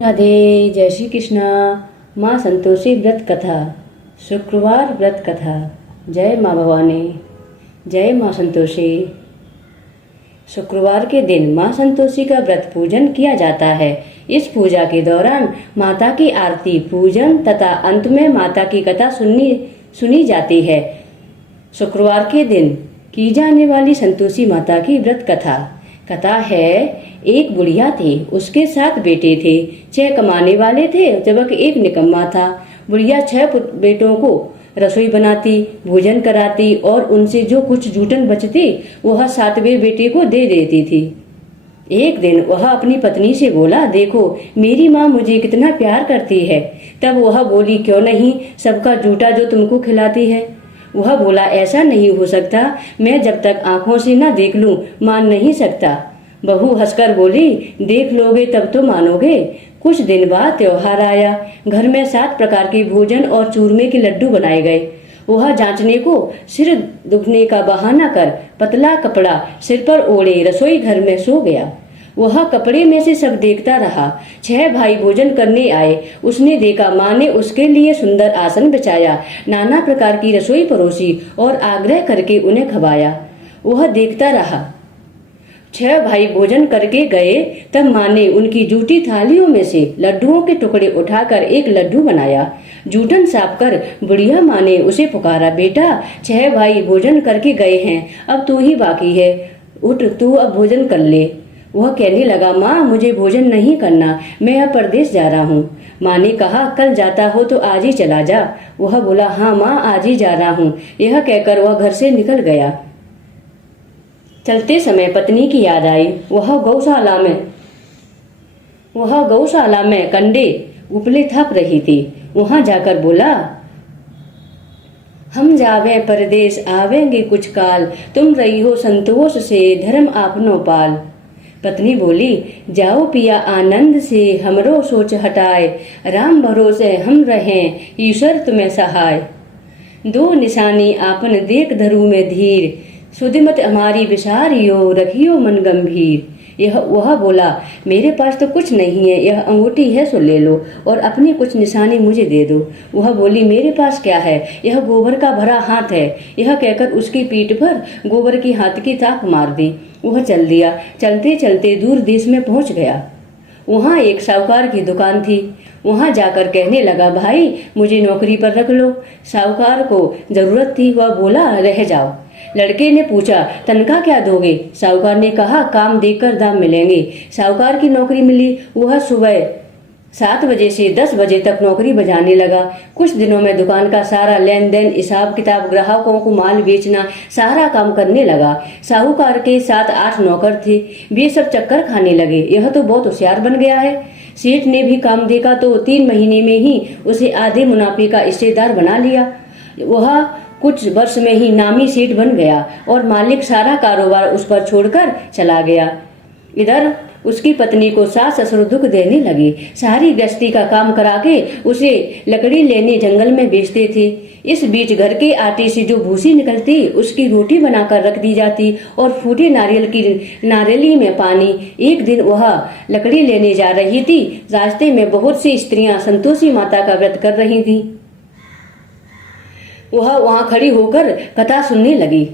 राधे। जय श्री कृष्णा। माँ संतोषी व्रत कथा, शुक्रवार व्रत कथा। जय माँ भवानी, जय माँ संतोषी। शुक्रवार के दिन माँ संतोषी का व्रत पूजन किया जाता है। इस पूजा के दौरान माता की आरती, पूजन तथा अंत में माता की कथा सुनी जाती है। शुक्रवार के दिन की जाने वाली संतोषी माता की व्रत कथा है। एक बुढ़िया थी, उसके 7 बेटे थे। 6 कमाने वाले थे जबकि एक निकम्मा था। बुढ़िया 6 बेटों को रसोई बनाती, भोजन कराती और उनसे जो कुछ जूठन बचती वह 7वें बेटे को दे देती थी। एक दिन वह अपनी पत्नी से बोला, देखो मेरी माँ मुझे कितना प्यार करती है। तब वह बोली, क्यों नहीं, सबका जूठा जो तुमको खिलाती है। वह बोला, ऐसा नहीं हो सकता, मैं जब तक आंखों से न देख लूं मान नहीं सकता। बहू हंसकर बोली, देख लोगे तब तो मानोगे। कुछ दिन बाद त्योहार आया। घर में 7 प्रकार के भोजन और चूरमे के लड्डू बनाए गए। वह जांचने को सिर दुखने का बहाना कर पतला कपड़ा सिर पर ओढ़े रसोई घर में सो गया। वह कपड़े में से सब देखता रहा। 6 भाई भोजन करने आए। उसने देखा माँ ने उसके लिए सुंदर आसन बिछाया, नाना प्रकार की रसोई परोसी और आग्रह करके उन्हें खवाया। वह देखता रहा। 6 भाई भोजन करके गए तब माँ ने उनकी जूठी थालियों में से लड्डुओं के टुकड़े उठाकर एक लड्डू बनाया। जूठन साफ कर बुढ़िया माँ ने उसे पुकारा, बेटा 6 भाई भोजन करके गए हैं, अब तू ही बाकी है, उठ तू अब भोजन कर ले। वह कहने लगा, माँ मुझे भोजन नहीं करना, मैं अब परदेश जा रहा हूँ। माँ ने कहा, कल जाता हो तो आज ही चला जा। वह बोला, हाँ माँ आज ही जा रहा हूँ। यह कहकर वह घर से निकल गया। चलते समय पत्नी की याद आई। वह गौशाला में कंडे उपले थप रही थी। वहां जाकर बोला, हम जावे परदेश आवेंगे कुछ काल, तुम रही हो संतोष से धर्म आपनो पाल। पत्नी बोली, जाओ पिया आनंद से हमरो सोच हटाए, राम भरोसे हम रहें ईश्वर तुम्हें सहाय। 2 निशानी आपन देख धरू में धीर, सुधिमत हमारी विसारियो रखियो मन गंभीर। वह बोला, मेरे पास तो कुछ नहीं है, यह अंगूठी है सो ले लो और अपनी कुछ निशानी मुझे दे दो। वह बोली, मेरे पास क्या है, यह गोबर का भरा हाथ है। यह कहकर उसकी पीठ पर गोबर की हाथ की ताक मार दी। वह चल दिया। चलते चलते दूर देश में पहुंच गया। वहां एक साहूकार की दुकान थी। वहां जाकर कहने लगा, भाई मुझे नौकरी पर रख लो। साहूकार को जरूरत थी, वह बोला, रह जाओ। लड़के ने पूछा, तनख्वाह क्या दोगे? साहूकार ने कहा, काम देकर दाम मिलेंगे। साहूकार की नौकरी मिली। वह सुबह 7 बजे से 10 बजे तक नौकरी बजाने लगा। कुछ दिनों में दुकान का सारा लेन देन, हिसाब किताब, ग्राहकों को माल बेचना, सारा काम करने लगा। साहूकार के 7-8 नौकर थे। वे सब चक्कर खाने लगे, यह तो बहुत होशियार बन गया है। सेठ ने भी काम देखा तो 3 महीने में ही उसे आधे मुनाफे का हिस्सेदार बना लिया। वह कुछ वर्ष में ही नामी सेठ बन गया और मालिक सारा कारोबार उस पर छोड़कर चला गया। इधर उसकी पत्नी को सास ससुर दुख देने लगे। सारी गृहस्थी का काम करा के उसे लकड़ी लेने जंगल में बेचते थे। इस बीच घर के आटे से जो भूसी निकलती उसकी रोटी बनाकर रख दी जाती और फूटे नारियल की नारियली में पानी। एक दिन वह लकड़ी लेने जा रही थी। रास्ते में बहुत सी स्त्रियां संतोषी माता का व्रत कर रही थी। वह वहां खड़ी होकर कथा सुनने लगी।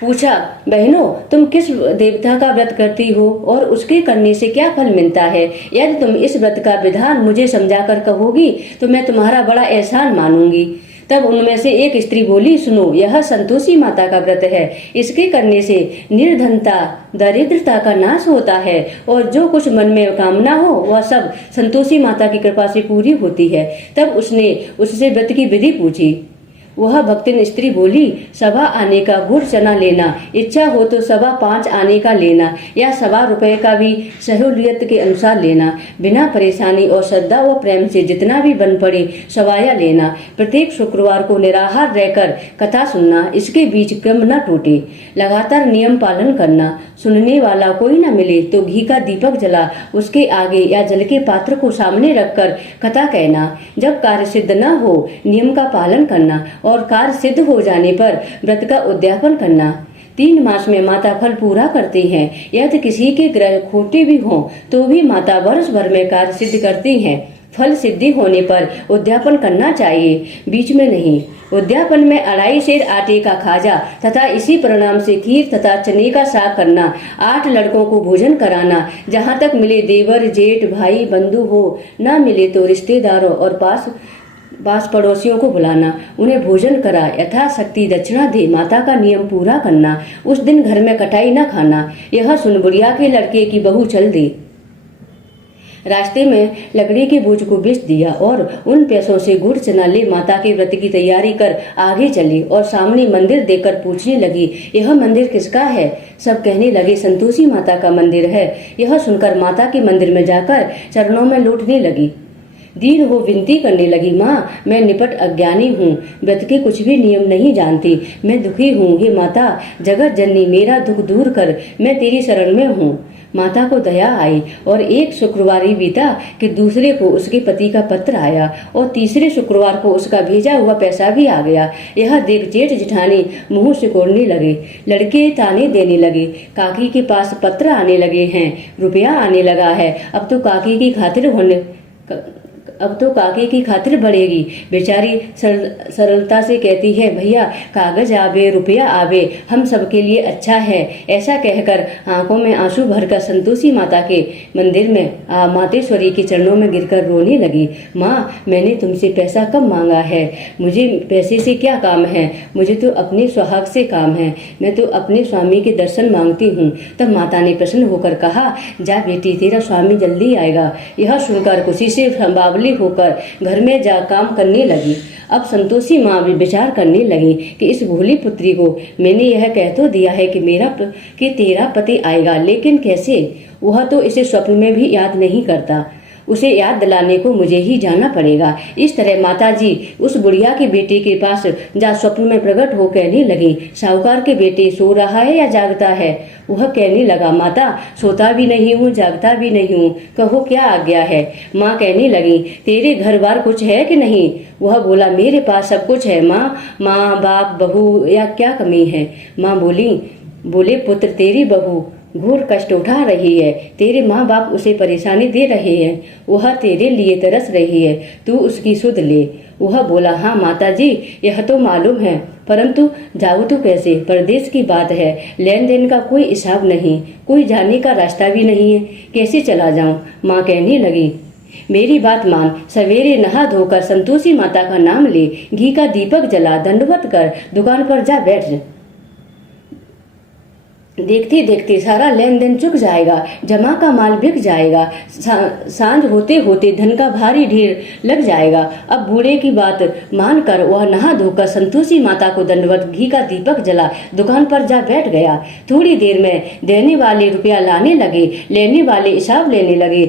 पूछा, बहनों तुम किस देवता का व्रत करती हो और उसके करने से क्या फल मिलता है? यदि तुम इस व्रत का विधान मुझे समझाकर कहोगी तो मैं तुम्हारा बड़ा एहसान मानूंगी। तब उनमें से एक स्त्री बोली, सुनो, यह संतोषी माता का व्रत है। इसके करने से निर्धनता, दरिद्रता का नाश होता है और जो कुछ मन में कामना हो वह सब संतोषी माता की कृपा से पूरी होती है। तब उसने उससे व्रत की विधि पूछी। वह भक्तिन स्त्री बोली, सवा आने का गुड़ चना लेना, इच्छा हो तो 5.25 आने का लेना या 1.25 रुपए का भी सहूलियत के अनुसार लेना। बिना परेशानी और श्रद्धा व प्रेम से जितना भी बन पड़े सवाया लेना। प्रत्येक शुक्रवार को निराहार रहकर कथा सुनना, इसके बीच क्रम न टूटे। लगातार नियम पालन करना। सुनने वाला कोई न मिले तो घी का दीपक जला उसके आगे या जल के पात्र को सामने रखकर कथा कहना। जब कार्य सिद्ध न हो नियम का पालन करना और कार्य सिद्ध हो जाने पर व्रत का उद्यापन करना। 3 मास में माता फल पूरा करती हैं। यदि किसी के ग्रह खोटे भी हों तो भी माता वर्ष भर में कार्य सिद्ध करती हैं। फल सिद्धि होने पर उद्यापन करना चाहिए, बीच में नहीं। उद्यापन में 2.5 सेर आटे का खाजा तथा इसी परिणाम से खीर तथा चने का साग करना, 8 लड़कों को भोजन कराना, जहाँ तक मिले देवर जेठ भाई बंधु हो, न मिले तो रिश्तेदारों और पास पड़ोसियों को बुलाना, उन्हें भोजन करा यथाशक्ति दक्षिणा दे माता का नियम पूरा करना। उस दिन घर में कटाई न खाना। यह सुन बुढ़िया के लड़के की बहू चल दी। रास्ते में लकड़ी के बोझ को बेच दिया और उन पैसों से गुड़ चना ले माता के व्रत की तैयारी कर आगे चली और सामने मंदिर देखकर पूछने लगी, यह मंदिर किसका है? सब कहने लगे, संतोषी माता का मंदिर है। यह सुनकर माता के मंदिर में जाकर चरणों में लौटने लगी। दीन हो विनती करने लगी, माँ मैं निपट अज्ञानी हूँ, व्रत के कुछ भी नियम नहीं जानती, मैं दुखी हूँ। हे माता जगत जननी मेरा दुख दूर कर, मैं तेरी शरण में हूँ। माता को दया आई और एक शुक्रवार ही बीता कि दूसरे को उसके पति का पत्र आया और तीसरे शुक्रवार को उसका भेजा हुआ पैसा भी आ गया। यह देख जेठ जिठानी मुंह सिकोड़ने लगे, लड़के ताने देने लगे, काकी के पास पत्र आने लगे हैं, रुपया आने लगा है, अब तो काकी की खातिर बढ़ेगी। बेचारी सरलता से कहती है, भैया कागज आवे रुपया आवे, हम सबके लिए अच्छा है। ऐसा कहकर आंखों में आंसू भरकर संतोषी माता के मंदिर में मातेश्वरी के चरणों में गिरकर रोने लगी। माँ मैंने तुमसे पैसा कब मांगा है? मुझे पैसे से क्या काम है? मुझे तो अपने सुहाग से काम है, मैं तो अपने स्वामी के दर्शन मांगती हूँ। तब माता ने प्रसन्न होकर कहा, जा बेटी तेरा स्वामी जल्दी आएगा। यह सुनकर खुशी से बावली होकर घर में जा काम करने लगी। अब संतोषी माँ भी विचार करने लगी कि इस भोली पुत्री को मैंने यह कह तो दिया है कि तेरा पति आएगा, लेकिन कैसे? वह तो इसे स्वप्न में भी याद नहीं करता। उसे याद दिलाने को मुझे ही जाना पड़ेगा। इस तरह माताजी उस बुढ़िया के बेटे के पास जा स्वप्न में प्रकट हो कहने लगी, साहूकार के बेटे सो रहा है या जागता है? वह कहने लगा, माता सोता भी नहीं हूँ जागता भी नहीं हूँ, कहो क्या आज्ञा है? माँ कहने लगी, तेरे घर बार कुछ है कि नहीं? वह बोला, मेरे पास सब कुछ है माँ, माँ बाप बहू या क्या कमी है? माँ बोले पुत्र तेरी बहू घोर कष्ट उठा रही है, तेरे माँ बाप उसे परेशानी दे रहे हैं, वह तेरे लिए तरस रही है, तू उसकी सुध ले। वह बोला, हाँ माता जी यह तो मालूम है, परंतु जाऊँ तो कैसे? परदेश की बात है, लेन देन का कोई हिसाब नहीं, कोई जाने का रास्ता भी नहीं है, कैसे चला जाऊँ? माँ कहने लगी, मेरी बात मान, सवेरे नहा धोकर संतोषी माता का नाम ले, घी का दीपक जला, दंडवत कर, दुकान पर जा बैठ। देखते देखते सारा लेन देन चुक जाएगा, जमा का माल बिक जाएगा, सांझ होते होते धन का भारी ढेर लग जाएगा। अब बूढ़े की बात मानकर वह नहा धोकर संतोषी माता को दंडवत, घी का दीपक जला, दुकान पर जा बैठ गया। थोड़ी देर में देने वाले रुपया लाने लगे, लेने वाले हिसाब लेने लगे।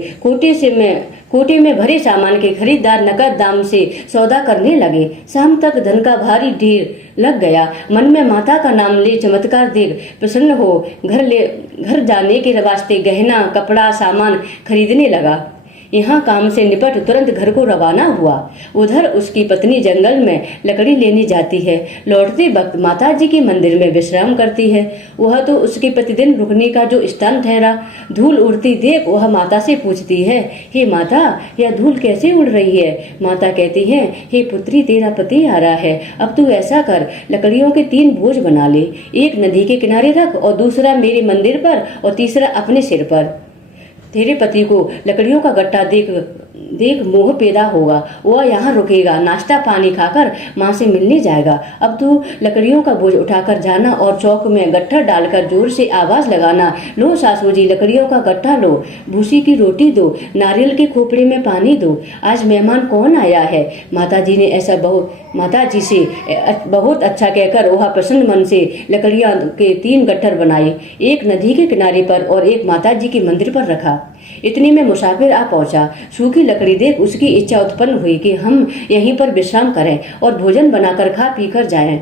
कोटे में भरे सामान के खरीदार नकद दाम से सौदा करने लगे। शाम तक धन का भारी ढेर लग गया। मन में माता का नाम ले चमत्कार देख प्रसन्न हो घर जाने के वास्ते गहना कपड़ा सामान खरीदने लगा। यहाँ काम से निपट तुरंत घर को रवाना हुआ। उधर उसकी पत्नी जंगल में लकड़ी लेने जाती है। लौटते वक्त माता जी के मंदिर में विश्राम करती है। वह तो उसके प्रतिदिन रुकने का जो स्थान ठहरा। धूल उड़ती देख वह माता से पूछती है, हे माता यह धूल कैसे उड़ रही है? माता कहती है, हे पुत्री तेरा पति आ रहा है, अब तू ऐसा कर लकड़ियों के 3 बोझ बना ले, एक नदी के किनारे रख और दूसरा मेरे मंदिर पर और तीसरा अपने सिर पर। तेरे पति को लकड़ियों का गट्टा देख मोह पैदा होगा, वह यहाँ रुकेगा, नाश्ता पानी खाकर माँ से मिलने जाएगा। अब तू लकड़ियों का बोझ उठाकर जाना और चौक में गट्ठा डालकर जोर से आवाज लगाना, लो सासू जी लकड़ियों का गट्ठा लो, भूसी की रोटी दो, नारियल के खोपड़े में पानी दो, आज मेहमान कौन आया है? माता जी से बहुत अच्छा कहकर वह प्रसन्न मन से लकड़ियां के 3 गट्ठर बनाए, एक नदी के किनारे पर और एक माता जी के मंदिर पर रखा। इतने में मुसाफिर आ पहुंचा। सूखी लकड़ी देख उसकी इच्छा उत्पन्न हुई कि हम यहीं पर विश्राम करें और भोजन बनाकर खा पी कर जाएं।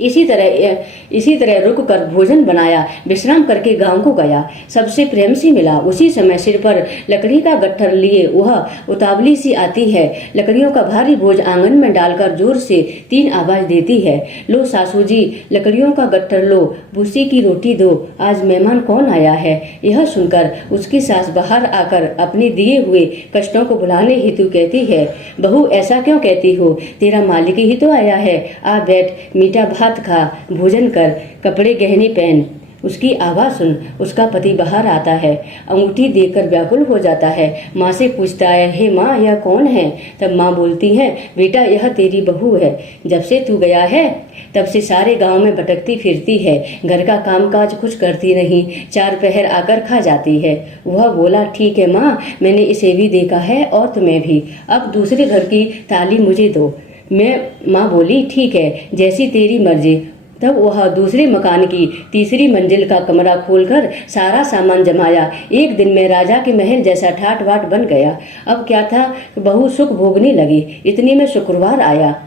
इसी तरह रुक कर भोजन बनाया, विश्राम करके गांव को गया, सबसे प्रेम से मिला। उसी समय सिर पर लकड़ी का गट्ठर लिए वह उतावली सी आती है, लकड़ियों का भारी बोझ आंगन में डालकर जोर से 3 आवाज देती है, लो सासू जी, लकड़ियों का गट्ठर लो, भूसी की रोटी दो, आज मेहमान कौन आया है। यह सुनकर उसकी सास बाहर आकर अपने दिए हुए कष्टों को भुलाने हेतु कहती है, बहू ऐसा क्यों कहती हो, तेरा मालिक ही तो आया है, आ बैठ, मीठा भात खा, भोजन कर, कपड़े गहने पहन। उसकी आवाज सुन उसका पति बाहर आता है, अंगूठी देखकर व्याकुल हो जाता है, माँ से पूछता है, हे माँ यह कौन है। तब माँ बोलती है, बेटा यह तेरी बहू है, जब से तू गया है तब से सारे गांव में भटकती फिरती है, घर का कामकाज कुछ करती नहीं, 4 पहर आकर खा जाती है। वह बोला, ठीक है माँ, मैंने इसे भी देखा है और तुम्हें भी, अब दूसरे घर की ताली मुझे दो। माँ बोली, ठीक है, जैसी तेरी मर्जी। तब वह दूसरे मकान की तीसरी मंजिल का कमरा खोलकर सारा सामान जमाया। एक दिन में राजा के महल जैसा ठाट बाट बन गया। अब क्या था, बहू सुख भोगने लगी। इतने में शुक्रवार आया।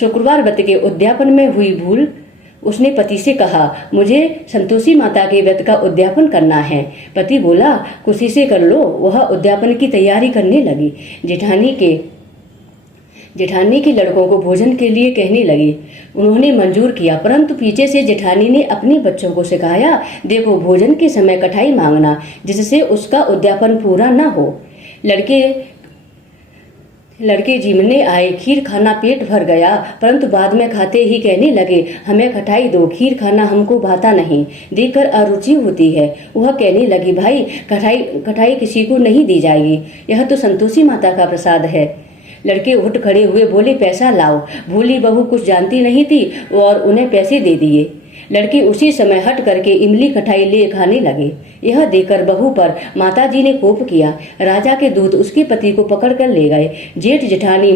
शुक्रवार व्रत के उद्यापन में हुई भूल। उसने पति से कहा, मुझे संतोषी माता के व्रत का उद्यापन करना है। पति बोला, खुशी से कर लो। वह उद्यापन की तैयारी करने लगी। जेठानी के लड़कों को भोजन के लिए कहने लगी। उन्होंने मंजूर किया, परंतु पीछे से जेठानी ने अपने बच्चों को सिखाया, देखो भोजन के समय कठाई मांगना, जिससे उसका उद्यापन पूरा न हो। लड़के जिमने आए, खीर खाना पेट भर गया, परंतु बाद में खाते ही कहने लगे, हमें खटाई दो, खीर खाना हमको भाता नहीं, देखकर अरुचि होती है। वह कहने लगी, भाई खटाई किसी को नहीं दी जाएगी, यह तो संतोषी माता का प्रसाद है। लड़के उठ खड़े हुए बोले, पैसा लाओ। भोली बहू कुछ जानती नहीं थी और उन्हें पैसे दे दिए। लड़के उसी समय हट करके इमली खटाई ले खाने लगे। यह देखकर बहू पर माताजी ने कोप किया। राजा के दूत उसके पति को पकड़ कर ले गए। जेठ जेठानी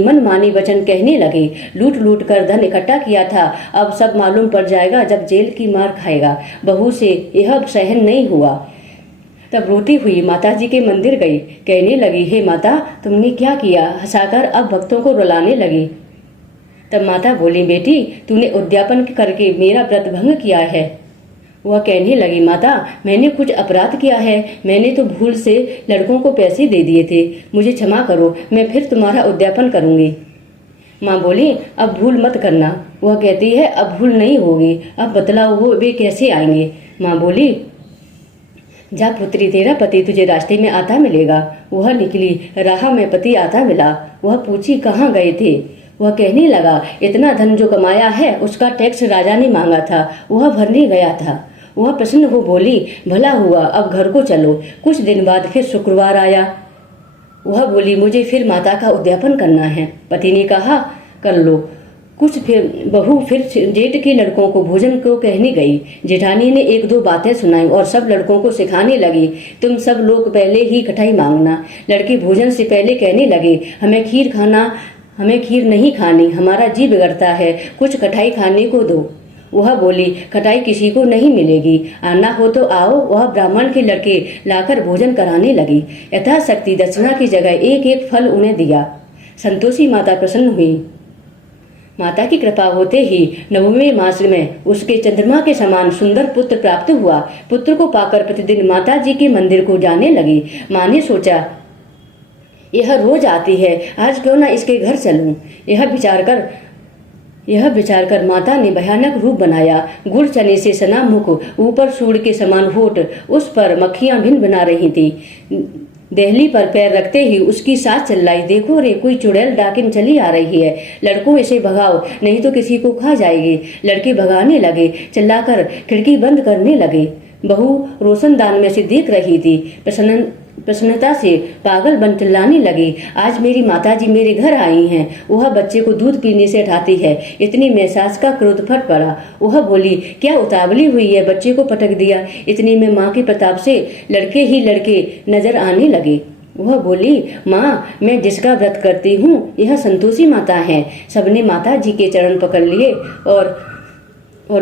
मन मानी वचन कहने लगे, लूट लूट कर धन इकट्ठा किया था, अब सब मालूम पड़ जाएगा जब जेल की मार खाएगा। बहू से यह सहन नहीं हुआ। तब रोती हुई माताजी के मंदिर गई, कहने लगी, हे माता, तुमने क्या किया। हंसाकर अब भक्तों को रुलाने लगी। तब माता बोली, बेटी, तूने उद्यापन करके मेरा व्रत भंग किया है। वह कहने लगी, माता, मैंने कुछ अपराध किया है, मैंने तो भूल से लड़कों को पैसे दे दिए थे, मुझे क्षमा करो, मैं फिर तुम्हारा उद्यापन करूंगी। माँ बोली, अब भूल मत करना। वह कहती है, अब भूल नहीं होगी, अब बतलाओ वो वे कैसे आएंगे। माँ बोली, जा पुत्री, तेरा पति तुझे रास्ते में आता मिलेगा। वह निकली, राह में पति आता मिला। वह पूछी, कहाँ गए थे। वह कहने लगा, इतना धन जो कमाया है उसका टैक्स राजा ने मांगा था, वह भरने गया था। वह प्रसन्न हो बोली, भला हुआ, अब घर को चलो। कुछ दिन बाद फिर शुक्रवार आया। वह बोली, मुझे फिर माता का उद्यापन करना है। पति ने कहा, कर लो। बहू फिर जेठ के लड़कों को भोजन को कहने गई। जेठानी ने 1-2 बातें सुनाई और सब लड़कों को सिखाने लगी, तुम सब लोग पहले ही खटाई मांगना। लड़के भोजन से पहले कहने लगे, हमें खीर नहीं खानी, हमारा जी बिगड़ता है, कुछ खटाई खाने को दो। वह बोली, खटाई किसी को नहीं मिलेगी, आना हो तो आओ। वह ब्राह्मण के लड़के लाकर भोजन कराने लगी। यथाशक्ति दक्षिणा की जगह 1-1 फल उन्हें दिया। संतोषी माता प्रसन्न हुई। माता की कृपा होते ही 9वें मास में उसके चंद्रमा के समान सुंदर पुत्र प्राप्त हुआ। पुत्र को पाकर प्रतिदिन माता जी के मंदिर को जाने लगी। माँ ने सोचा, यह रोज आती है, आज क्यों ना इसके घर चलूं। यह विचार कर माता ने भयानक रूप बनाया। गुड़ चने से सना मुख, ऊपर सूर्य के समान होठ, उस पर मक्खियां भिन बना रही थी। देहली पर पैर रखते ही उसकी सांस चिल्लाई, देखो रे, कोई चुड़ैल डाकिन चली आ रही है, लड़कों इसे भगाओ, नहीं तो किसी को खा जाएगी। लड़के भगाने लगे, चिल्लाकर खिड़की बंद करने लगे। बहू रोशनदान में से देख रही थी। प्रसन्नता से पागल बन चिल्लाने लगी, आज मेरी माताजी मेरे घर आई हैं। वह बच्चे को दूध पीने से हटाती है। इतनी में सास का क्रोध फट पड़ा। वह बोली, क्या उतावली हुई है, बच्चे को पटक दिया। इतनी में माँ के प्रताप से लड़के ही लड़के नजर आने लगे। वह बोली, माँ, मैं जिसका व्रत करती हूँ यह संतोषी माता है। सबने माता जी के चरण पकड़ लिए और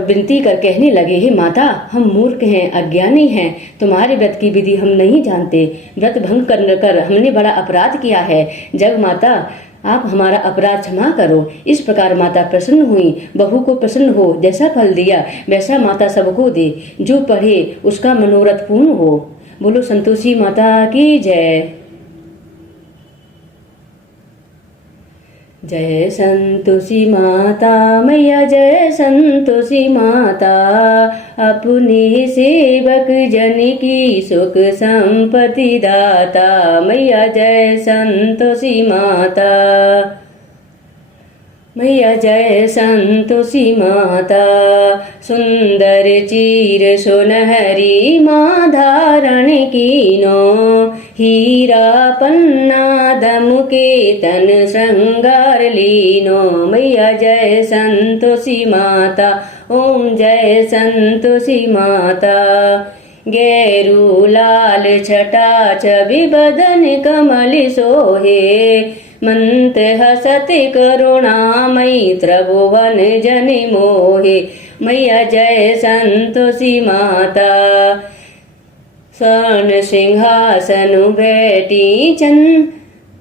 विनती कर कहने लगे, हे माता, हम मूर्ख हैं, अज्ञानी हैं, तुम्हारे व्रत की विधि हम नहीं जानते। व्रत भंग कर हमने बड़ा अपराध किया है। जग माता, आप हमारा अपराध क्षमा करो। इस प्रकार माता प्रसन्न हुई। बहू को प्रसन्न हो, जैसा फल दिया वैसा माता सबको दे, जो पढ़े उसका मनोरथ पूर्ण हो। बोलो संतोषी माता की जय। जय संतोषी माता मैया, जय संतोषी माता, अपने सेवक जन की सुख संपत्ति दाता। मैया जय संतोषी माता, मैया जय संतोषी माता। सुंदर चीर सुनहरी माँ धारण कीनो, हीरा पन्ना दम के तन श्रृंगार लीनो। मैया जय संतोषी माता, ओम जय संतोषी माता। गेरू लाल छटा छवि बदन कमल सोहे, मंत हसत करुणामयी त्रिभुवन जन मोहे। मैया जय संतोषी माता। स्वर्ण सिंहासन बैठी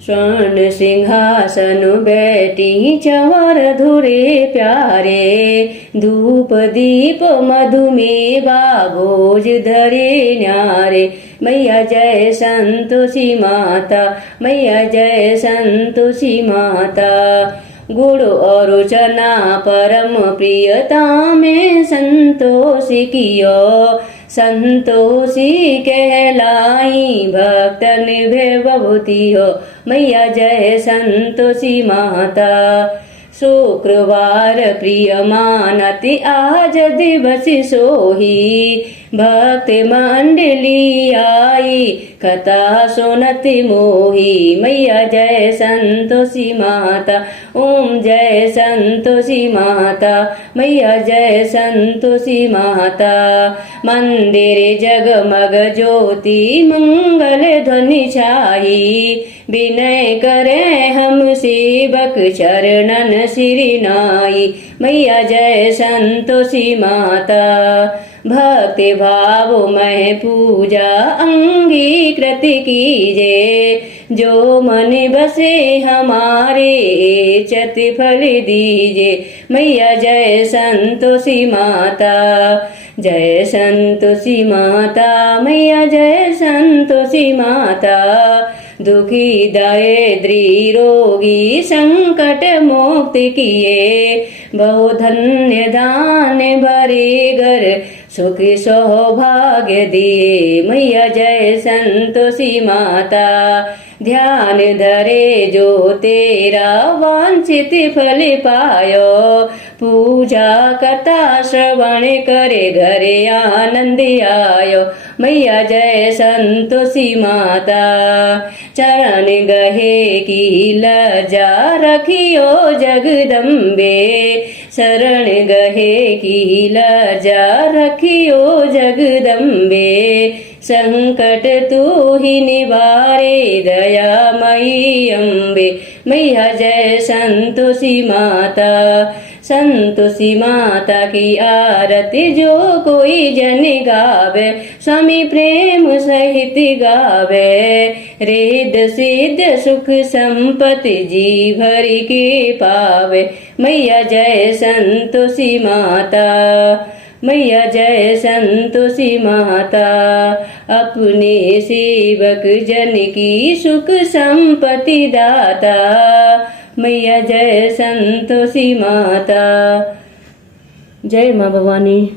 स्वर्ण सिंहासन बैठी चवर धुरे प्यारे, धूप दीप मधुमेवा भोज धरे न्यारे। मैया जय संतोषी माता, मैया जय संतोषी माता। गुड़ और चना परम प्रियता में संतोषी कियो, संतोषी कहलाई भक्तन भवभूति हो। मैया जय संतोषी माता। शुक्रवार प्रिय मानति आज दिवस सोही, भक्त मंडली आई कथा सुनति मोही। मैया जय संतोषी माता, ओम जय संतोषी माता। मैया जय संतोषी माता। मंदिर जगमग ज्योति मंगल ध्वनि छाई, विनय करे हम सेवक चरणन सिर नाई। मैया जय संतोषी माता। भक्ति भाव में पूजा अंगीकृत कीजे, जो मन बसे हमारे चत फल दीजे। मैया जय संतोषी माता, जय संतोषी माता। मैया जय संतोषी माता। दुखी दारिद्री रोगी संकट मुक्ति किए, बहु धन्य दान भरे घर सुख सौभाग्य दिए। मैया जय संतोषी माता। ध्यान धरे जो तेरा वांछित फल पायो, पूजा कथा श्रवण करे घरे आनंद आयो। मैया जय संतोषी माता। चरण गहे की लजा रखियो जगदम्बे, शरण गहे की लजा रखियो जगदम्बे। संकट तू ही निवारे दयामयी अम्बे। मैया जय संतोषी माता। संतोषी माता की आरती जो कोई जन गावे, स्वामी प्रेम सहित गावे। रिद्ध सिद्ध सुख संपत्ति जी भर के पावे। मैया जय संतोषी माता, मैया जय संतोषी माता। अपने सेवक जन की सुख संपत्ति दाता। मैया जय संतोषी माता। जय माँ भवानी।